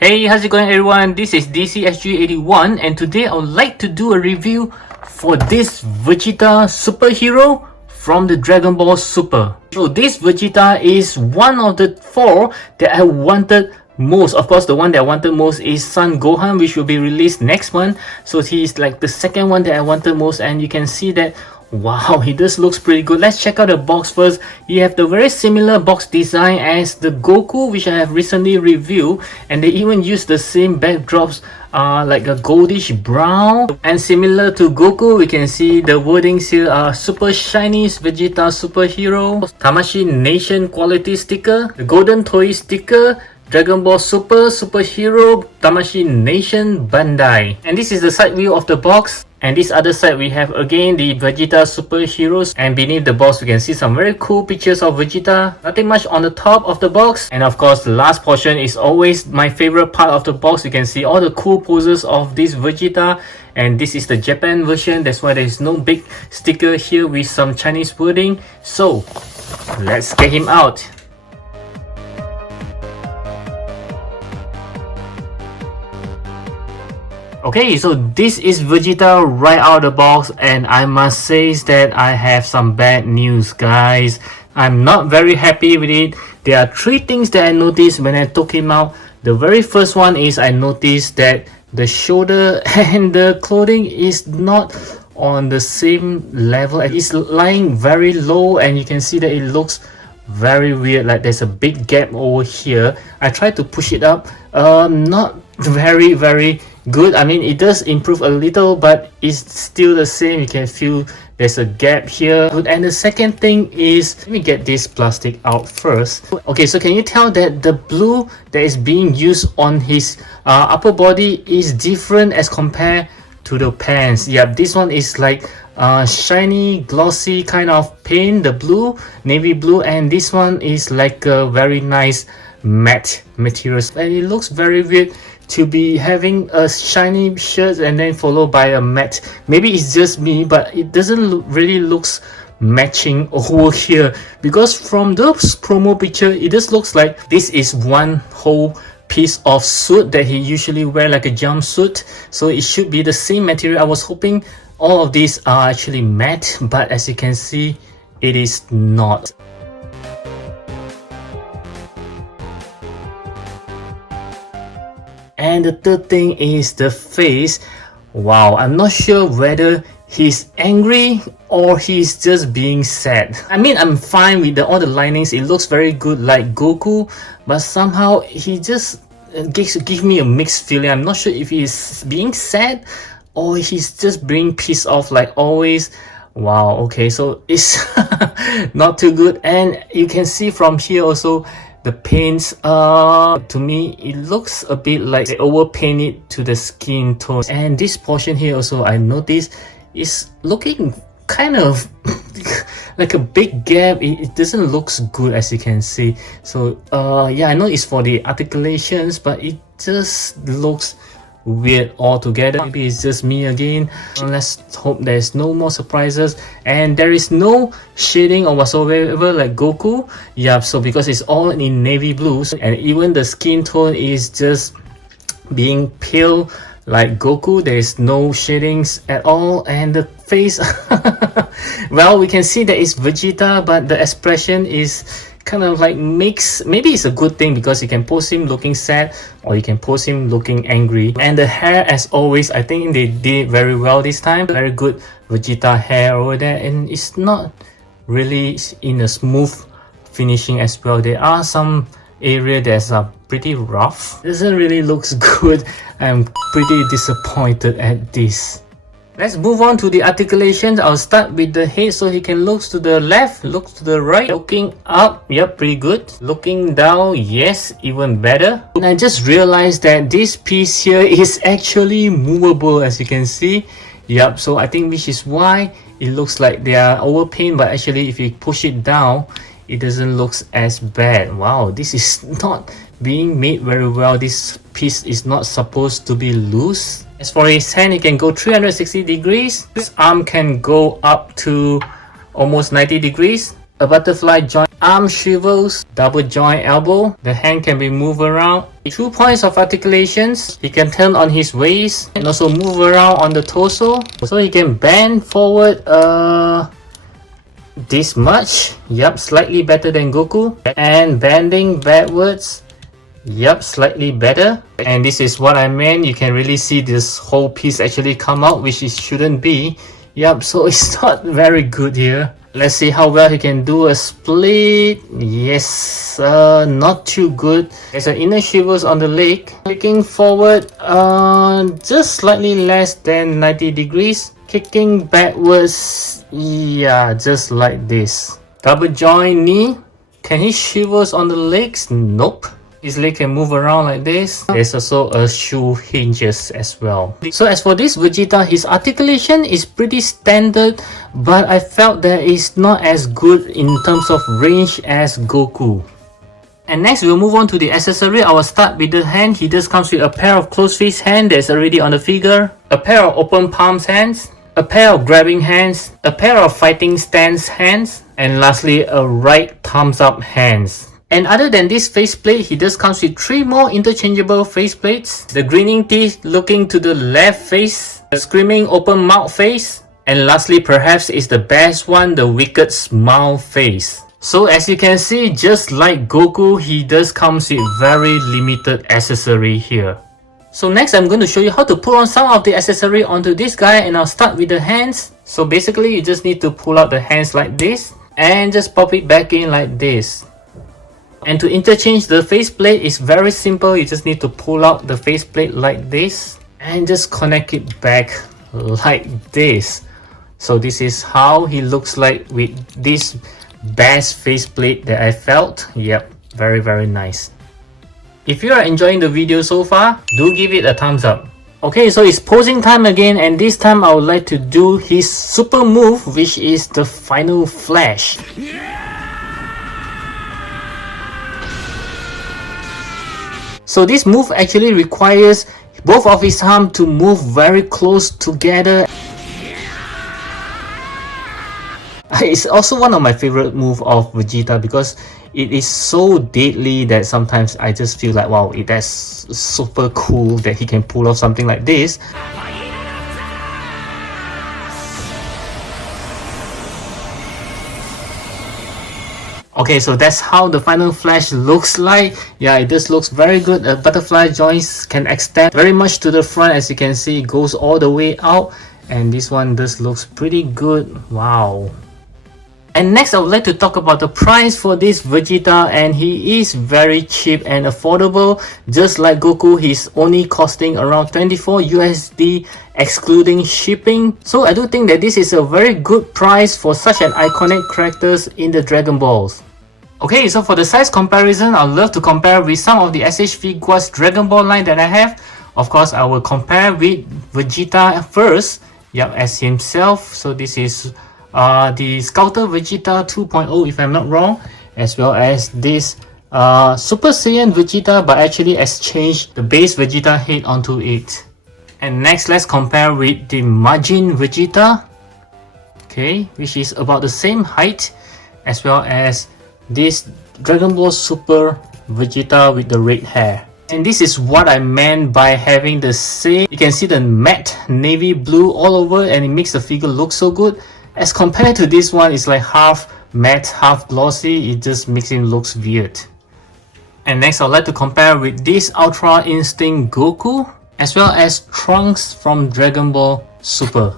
Hey, how's it going everyone? This is DCSG81 and today I would like to do a review for this Vegeta superhero from the Dragon Ball Super. So this Vegeta is one of the four that I wanted most. Of course, the one that I wanted most is Son Gohan, which will be released next month. So he's like the second one that I wanted most, and you can see that wow, he just looks pretty good. Let's check out the box first. You have the very similar box design as the Goku, which I have recently reviewed, and they even use the same backdrops, like a goldish brown. And similar to Goku, we can see the wordings here are Super Shiny Vegeta Superhero, Tamashii Nation quality sticker, the Golden Toy sticker, Dragon Ball Super Superhero Tamashii Nation Bandai. And this is the side view of the box. And this other side we have again the Vegeta superheroes, and beneath the box we can see some very cool pictures of Vegeta. Nothing much on the top of the box, and of course the last portion is always my favorite part of the box. You can see all the cool poses of this Vegeta, and this is the Japan version. That's why there is no big sticker here with some Chinese wording. So let's get him out. Okay, so this is Vegeta right out of the box, and I must say that I have some bad news, guys. I'm not very happy with it. There are three things that I noticed when I took him out. The very first one is I noticed that the shoulder and the clothing is not on the same level. It's lying very low, and you can see that it looks very weird, like there's a big gap over here. I tried to push it up, not very good. I mean, it does improve a little, but it's still the same. You can feel there's a gap here. And the second thing is, let me get this plastic out first. Okay, so can you tell that the blue that is being used on his upper body is different as compared to the pants? Yeah, this one is like shiny glossy kind of paint, the blue, navy blue, and this one is like a very nice matte material, and it looks very weird to be having a shiny shirt and then followed by a matte. Maybe it's just me, but it doesn't really looks matching over here, because from those promo picture it just looks like this is one whole piece of suit that he usually wear, like a jumpsuit. So it should be the same material. I was hoping all of these are actually matte, but as you can see, it is not. And the third thing is the face. Wow, I'm not sure whether he's angry or he's just being sad. I mean, I'm fine with all the linings. It looks very good like Goku, but somehow he just gives me a mixed feeling. I'm not sure if he's being sad or he's just being pissed off like always. Wow, okay, so it's not too good. And you can see from here also, the paints, to me it looks a bit like they overpaint it to the skin tone. And this portion here also, I noticed is looking kind of like a big gap. It doesn't look good, as you can see. So yeah, I know it's for the articulations, but it just looks weird altogether. Maybe it's just me again. Let's hope there's no more surprises, and there is no shading or whatsoever like Goku. Yeah, so because it's all in navy blues, and even the skin tone is just being pale like Goku. There is no shadings at all. And the face well, we can see that it's Vegeta, but the expression is kind of like mixed. Maybe it's a good thing because you can pose him looking sad or you can pose him looking angry. And the hair, as always, I think they did very well this time. Very good Vegeta hair over there, and it's not really in a smooth finishing as well. There are some area that's pretty rough. Doesn't really looks good. I'm pretty disappointed at this. Let's move on to the articulations. I'll start with the head, so he can look to the left, look to the right, looking up, yep, pretty good. Looking down, yes, even better. And I just realized that this piece here is actually movable, as you can see. Yep, so I think which is why it looks like they are overpaint, but actually if you push it down, it doesn't look as bad. Wow, this is not being made very well. This piece is not supposed to be loose. As for his hand, it can go 360 degrees. His arm can go up to almost 90 degrees. a butterfly joint arm shrivels, double joint elbow, the hand can be moved around, 2 points of articulations, he can turn on his waist and also move around on the torso, so he can bend forward this much, yep, slightly better than Goku, and bending backwards, yep, slightly better. And this is what I meant, you can really see this whole piece actually come out, which it shouldn't be. Yep, so it's not very good here. Let's see how well he can do a split. Yes, not too good. There's an inner shivers on the leg. Kicking forward, just slightly less than 90 degrees. Kicking backwards, yeah, just like this. Double joint knee. Can he shivers on the legs? Nope. His leg can move around like this. There's also a shoe hinges as well. So as for this Vegeta, his articulation is pretty standard, but I felt that it's not as good in terms of range as Goku. And next we'll move on to the accessory. I will start with the hand. He just comes with a pair of closed fist hand that's already on the figure, a pair of open palms hands, a pair of grabbing hands, a pair of fighting stance hands, and lastly a right thumbs up hands. And other than this faceplate, he just comes with 3 more interchangeable faceplates. The grinning teeth looking to the left face, the screaming open mouth face, and lastly perhaps is the best one, the wicked smile face. So as you can see, just like Goku, he just comes with very limited accessory here. So next I'm going to show you how to put on some of the accessory onto this guy, and I'll start with the hands. So basically you just need to pull out the hands like this and just pop it back in like this. And to interchange the faceplate is very simple. You just need to pull out the faceplate like this and just connect it back like this. So this is how he looks like with this best faceplate that I felt. Yep, very nice. If you are enjoying the video so far, do give it a thumbs up. Okay, so it's posing time again, and this time I would like to do his super move, which is the final flash. So this move actually requires both of his arms to move very close together. It's also one of my favorite moves of Vegeta because it is so deadly that sometimes I just feel like, wow, that's super cool that he can pull off something like this. Okay, so that's how the final flash looks like. Yeah, it just looks very good. The butterfly joints can extend very much to the front. As you can see, it goes all the way out, and this one just looks pretty good. Wow. And next I would like to talk about the price for this Vegeta, and he is very cheap and affordable. Just like Goku, he's only costing around 24 USD excluding shipping. So I do think that this is a very good price for such an iconic characters in the Dragon Balls. Okay, so for the size comparison, I'd love to compare with some of the SH Figuarts Dragon Ball line that I have. Of course, I will compare with Vegeta first, yep, as himself. So this is the Scouter Vegeta 2.0 if I'm not wrong, as well as this Super Saiyan Vegeta, but actually exchanged the base Vegeta head onto it. And next, let's compare with the Majin Vegeta, okay, which is about the same height, as well as this Dragon Ball Super Vegeta with the red hair. And this is what I meant by having the same, you can see the matte navy blue all over, and it makes the figure look so good. As compared to this one, it's like half matte, half glossy. It just makes him look weird. And next, I'd like to compare with this Ultra Instinct Goku, as well as Trunks from Dragon Ball Super.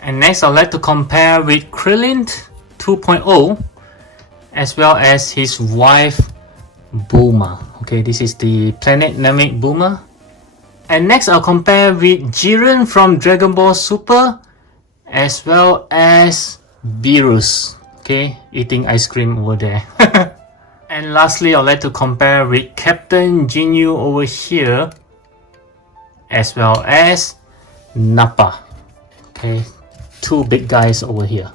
And next, I'd like to compare with Krillin 2.0, as well as his wife Bulma. Okay, this is the Planet Namek Bulma. And next, I'll compare with Jiren from Dragon Ball Super, as well as Beerus, okay, eating ice cream over there. And lastly, I'd like to compare with Captain Ginyu over here, as well as Nappa. Okay, two big guys over here.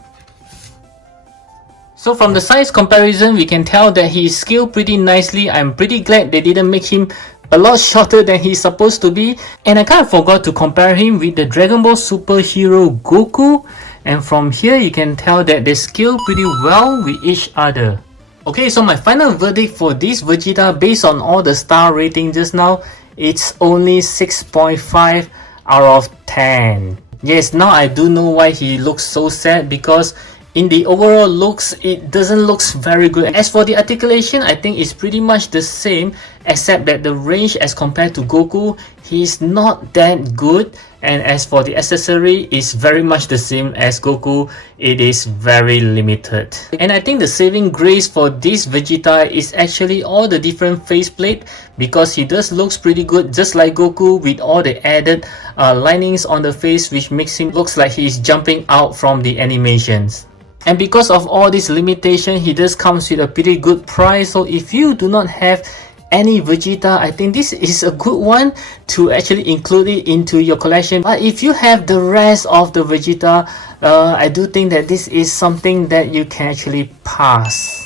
So from the size comparison, we can tell that he is scaled pretty nicely. I'm pretty glad they didn't make him a lot shorter than he's supposed to be. And I kind of forgot to compare him with the Dragon Ball Super hero Goku. and from here you can tell that they scale pretty well with each other. Okay, so my final verdict for this Vegeta based on all the star rating just now, it's only 6.5 out of 10. Yes, now I do know why he looks so sad, because in the overall looks, it doesn't look very good. As for the articulation, I think it's pretty much the same, except that the range as compared to Goku, he's not that good. And as for the accessory, it's very much the same as Goku, it is very limited. And I think the saving grace for this Vegeta is actually all the different faceplate, because he does looks pretty good just like Goku with all the added linings on the face, which makes him looks like he's jumping out from the animations. And because of all this limitation, he does comes with a pretty good price. So if you do not have any Vegeta, I think this is a good one to actually include it into your collection. But if you have the rest of the Vegeta, I do think that this is something that you can actually pass.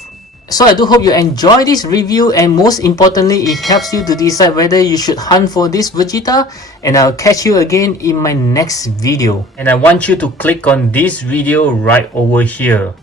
So I do hope you enjoy this review, and most importantly, it helps you to decide whether you should hunt for this Vegeta, and I'll catch you again in my next video. And I want you to click on this video right over here.